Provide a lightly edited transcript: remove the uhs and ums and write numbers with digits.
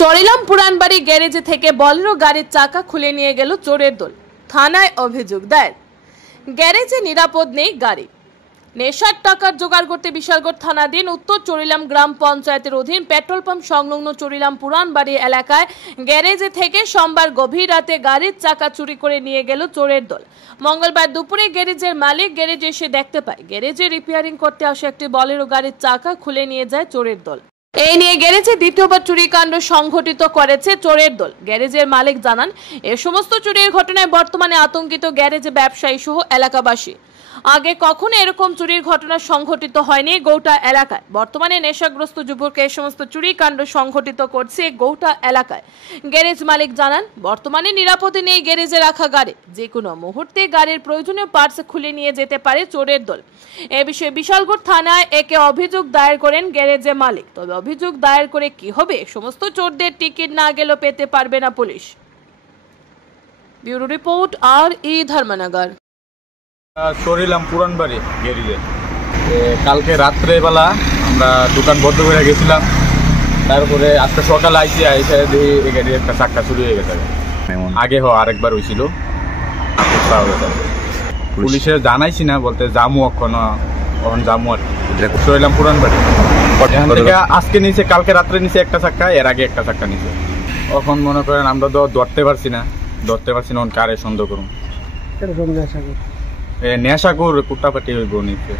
চরিলাম পুরানবাড়ি গ্যারেজে থেকে বলেরো গাড়ির চাকা খুলে নিয়ে গেল চোরের দল। থানায় অভিযোগ দায়ের। গ্যারেজে নিরাপদ নেই গাড়ি। নেশার টাকার জোগাড় করতে বিশালগড় থানাধীন উত্তর চরিলাম গ্রাম পঞ্চায়েতের অধীন পেট্রোল পাম্প সংলগ্ন চরিলাম পুরানবাড়ি এলাকায় গ্যারেজে থেকে সোমবার গভীর রাতে গাড়ির চাকা চুরি করে নিয়ে গেল চোরের দল। মঙ্গলবার দুপুরে গ্যারেজের মালিক গ্যারেজে এসে দেখতে পায় গ্যারেজে রিপেয়ারিং করতে আসা একটি বলেরো গাড়ির চাকা খুলে নিয়ে যায় চোরের দল। এই নিয়ে গ্যারেজে দ্বিতীয়বার চুরিকাণ্ড সংঘটিত করেছে চোরের দল। গ্যারেজের মালিক জানান, এ সমস্ত চুরির ঘটনায় বর্তমানে আতঙ্কিত গ্যারেজ ব্যবসায়ী সহ এলাকাবাসী। আগে কখনো এরকম চুরির ঘটনা সংঘটিত হয়নি গৌটা এলাকায়। বর্তমানে নেশাগ্রস্ত যুবককে এই সমস্ত চুরিকাণ্ড সংঘটিত করছে গৌটা এলাকায়। গ্যারেজ মালিক জানান, বর্তমানে নিরাপদে নেই গ্যারেজে রাখা গাড়ি। যে কোনো মুহূর্তে গাড়ির প্রয়োজনীয় পার্টস খুলে নিয়ে যেতে পারে চোরের দল। এ বিষয়ে বিশালগড় থানায় একে অভিযোগ দায়ের করেন গ্যারেজের মালিক। তবে অভিযোগ দায়ের করে কি হবে? সমস্ত চোরদের টিকিট না গেলেও পেতে পারবে না পুলিশ। Bureau report R E. Dharmanagar. Charilam Puranbari গ্যারেজে কালকে রাত্রেবেলা আমরা দোকান বন্ধ করে গেছিলাম। তারপরে আজকে সকালে আইসে দেখি এই গাড়ির একটা চাক্কা চুরি হয়ে গেছে। আগে আরেকবার হয়েছিল, পুলিশে জানাইছি না, বলতে জামু এখন জামু আর কি। চরিলাম পুরানবাড়ি এখান থেকে আজকে নিচে, কালকে রাত্রে নিচে একটা চাক্কা, এর আগে একটা চাক্কা নিচে। এখন মনে করেন আমরা তো ধরতে পারছি না, এখন কারে সন্দেহ করুন। নেশাকুর কুট্টাপাটি হইব নিচে।